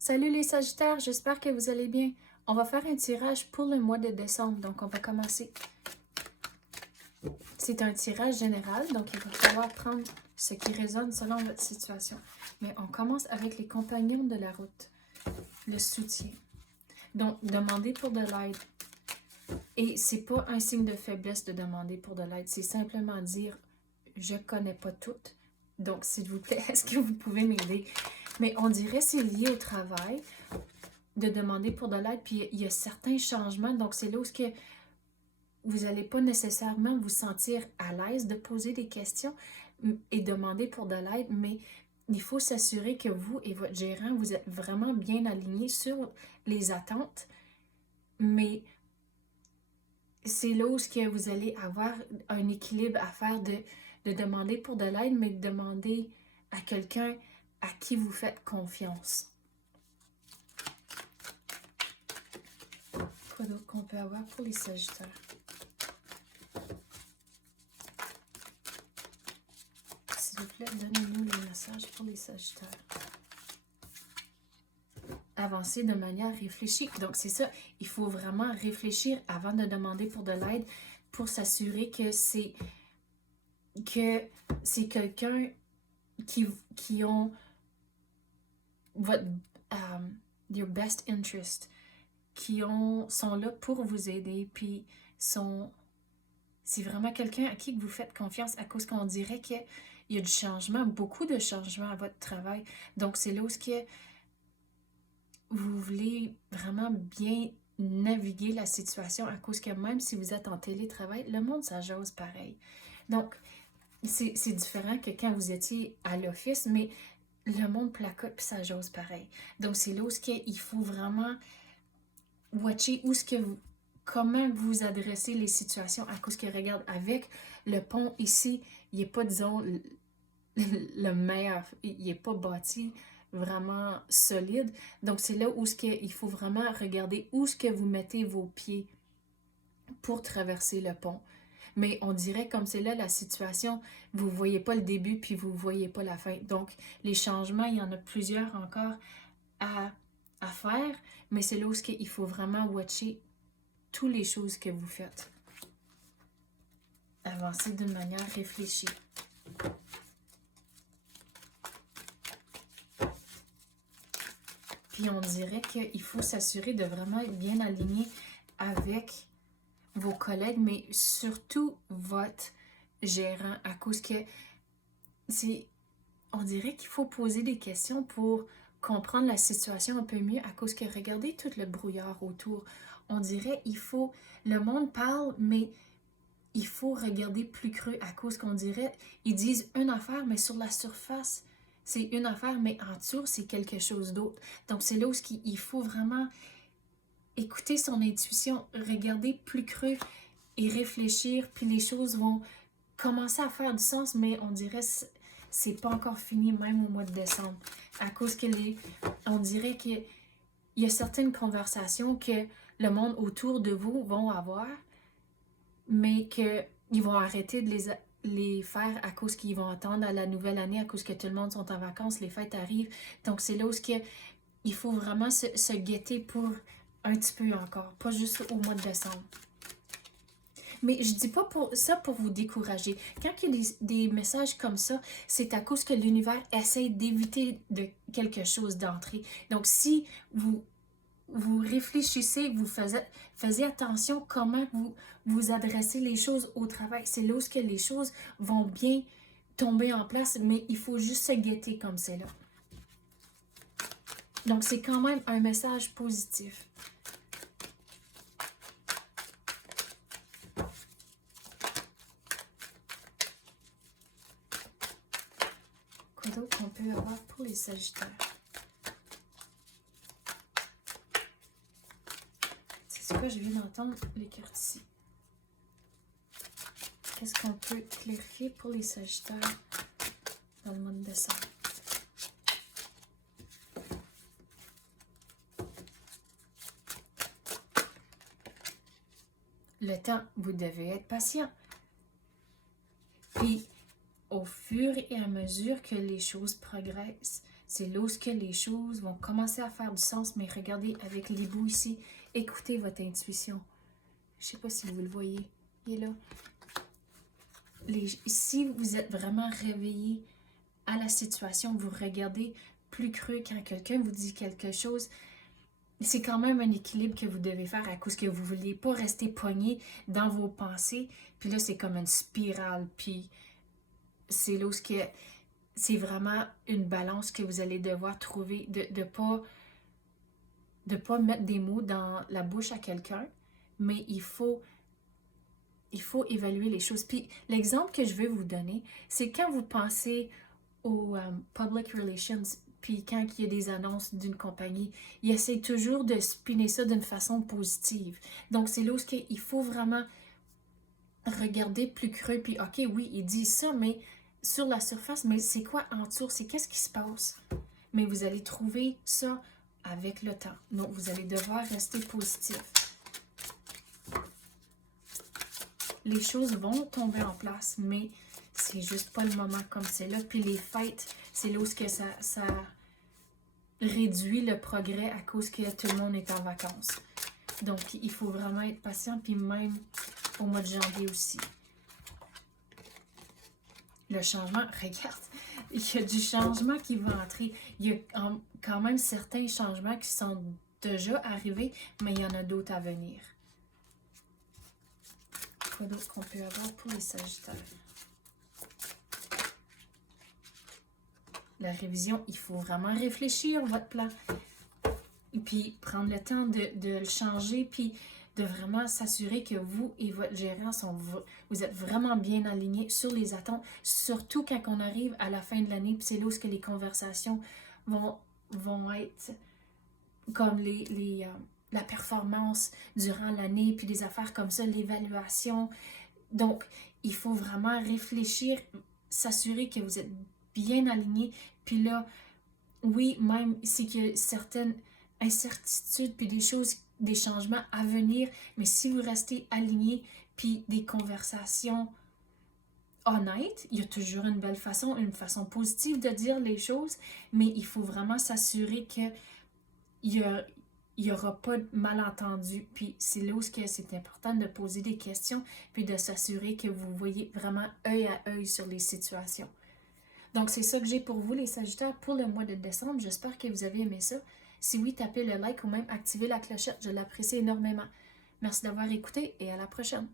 Salut les Sagittaires, j'espère que vous allez bien. On va faire un tirage pour le mois de décembre, donc on va commencer. C'est un tirage général, donc il va falloir prendre ce qui résonne selon votre situation. Mais on commence avec les compagnons de la route, le soutien. Donc, demandez pour de l'aide. Et c'est pas un signe de faiblesse de demander pour de l'aide, c'est simplement dire je connais pas tout. Donc, s'il vous plaît, est-ce que vous pouvez m'aider? Mais on dirait que c'est lié au travail de demander pour de l'aide, puis il y a certains changements, donc c'est là où que vous n'allez pas nécessairement vous sentir à l'aise de poser des questions et demander pour de l'aide, mais il faut s'assurer que vous et votre gérant, vous êtes vraiment bien alignés sur les attentes, mais c'est là où que vous allez avoir un équilibre à faire de demander pour de l'aide, mais de demander à quelqu'un à qui vous faites confiance. Quoi d'autre qu'on peut avoir pour les Sagittaires? S'il vous plaît, donnez-nous les messages pour les Sagittaires. Avancer de manière réfléchie. Donc, c'est ça, il faut vraiment réfléchir avant de demander pour de l'aide pour s'assurer que c'est quelqu'un qui ont votre your best interest, sont là pour vous aider, puis c'est vraiment quelqu'un à qui vous faites confiance à cause qu'on dirait qu'il y a du changement, beaucoup de changements à votre travail. Donc, c'est là où vous voulez vraiment bien naviguer la situation à cause que même si vous êtes en télétravail, le monde, ça jase pareil. Donc, c'est différent que quand vous étiez à l'office, mais le monde placote puis ça jase pareil. Donc, c'est là où il faut vraiment watcher comment vous adressez les situations à cause que, regarde, avec le pont ici, il n'est pas, disons, le meilleur, il n'est pas bâti vraiment solide. Donc, c'est là où il faut vraiment regarder où est-ce que vous mettez vos pieds pour traverser le pont. Mais on dirait comme c'est là la situation, vous ne voyez pas le début puis vous ne voyez pas la fin. Donc, les changements, il y en a plusieurs encore à faire, mais c'est là où il faut vraiment watcher toutes les choses que vous faites. Avancez d'une manière réfléchie. Puis on dirait qu'il faut s'assurer de vraiment être bien aligné avec vos collègues, mais surtout votre gérant, à cause que on dirait qu'il faut poser des questions pour comprendre la situation un peu mieux, à cause que regardez tout le brouillard autour. On dirait le monde parle, mais il faut regarder plus creux, à cause qu'on dirait, ils disent une affaire, mais sur la surface, c'est une affaire, mais en dessous, c'est quelque chose d'autre. Donc, c'est là où il faut vraiment écouter son intuition, regarder plus creux et réfléchir, puis les choses vont commencer à faire du sens, mais on dirait c'est pas encore fini, même au mois de décembre. À cause que on dirait qu'il y a certaines conversations que le monde autour de vous vont avoir, mais qu'ils vont arrêter de les faire à cause qu'ils vont attendre à la nouvelle année, à cause que tout le monde sont en vacances, les fêtes arrivent. Donc, c'est là où il faut vraiment se guetter pour un petit peu encore, pas juste au mois de décembre. Mais je dis pas ça pour vous décourager. Quand il y a des messages comme ça, c'est à cause que l'univers essaie d'éviter quelque chose d'entrer. Donc, si vous réfléchissez, vous faisiez attention comment vous adressez les choses au travail. C'est là où les choses vont bien tomber en place, mais il faut juste se guetter comme c'est là. Donc, c'est quand même un message positif. Quoi d'autre qu'on peut avoir pour les Sagittaires? C'est ce que je viens d'entendre, les cartes ici. Qu'est-ce qu'on peut clarifier pour les Sagittaires dans le mois de décembre? Le temps, vous devez être patient. Puis, au fur et à mesure que les choses progressent, C'est là où les choses vont commencer à faire du sens, mais regardez avec l'hibou ici, écoutez votre intuition. Je ne sais pas si vous le voyez, il est là. Si vous êtes vraiment réveillé à la situation, vous regardez plus creux quand quelqu'un vous dit quelque chose, c'est quand même un équilibre que vous devez faire à cause que vous ne voulez pas rester pogné dans vos pensées, puis là c'est comme une spirale, puis c'est là où c'est vraiment une balance que vous allez devoir trouver, de ne pas mettre des mots dans la bouche à quelqu'un, mais il faut évaluer les choses. Puis l'exemple que je veux vous donner, c'est quand vous pensez aux public relations, puis quand il y a des annonces d'une compagnie, ils essaient toujours de spinner ça d'une façon positive. Donc c'est là où il faut vraiment regarder plus creux, puis ok, oui, il dit ça, mais sur la surface, mais c'est quoi en dessous? C'est qu'est-ce qui se passe? Mais vous allez trouver ça avec le temps. Donc, vous allez devoir rester positif. Les choses vont tomber en place, mais c'est juste pas le moment comme c'est là. Puis les fêtes, c'est là où ça réduit le progrès à cause que tout le monde est en vacances. Donc, il faut vraiment être patient, puis même au mois de janvier aussi. Le changement, regarde, il y a du changement qui va entrer. Il y a quand même certains changements qui sont déjà arrivés, mais il y en a d'autres à venir. Quoi d'autre qu'on peut avoir pour les Sagittaires? La révision, il faut vraiment réfléchir votre plan. Et puis prendre le temps de le changer, puis de vraiment s'assurer que vous et votre gérant vous êtes vraiment bien alignés sur les attentes, surtout quand on arrive à la fin de l'année, puis c'est là où les conversations vont être comme la performance durant l'année, puis des affaires comme ça, l'évaluation. Donc, il faut vraiment réfléchir, s'assurer que vous êtes bien alignés, puis là, oui, même c'est qu'il y a certaines incertitudes, puis des changements à venir, mais si vous restez alignés, puis des conversations honnêtes, il y a toujours une façon positive de dire les choses, mais il faut vraiment s'assurer qu'il n'y aura pas de malentendu. Puis c'est là où c'est important de poser des questions, puis de s'assurer que vous voyez vraiment œil à œil sur les situations. Donc, c'est ça que j'ai pour vous, les Sagittaires, pour le mois de décembre. J'espère que vous avez aimé ça. Si oui, tapez le like ou même activez la clochette. Je l'apprécie énormément. Merci d'avoir écouté et à la prochaine.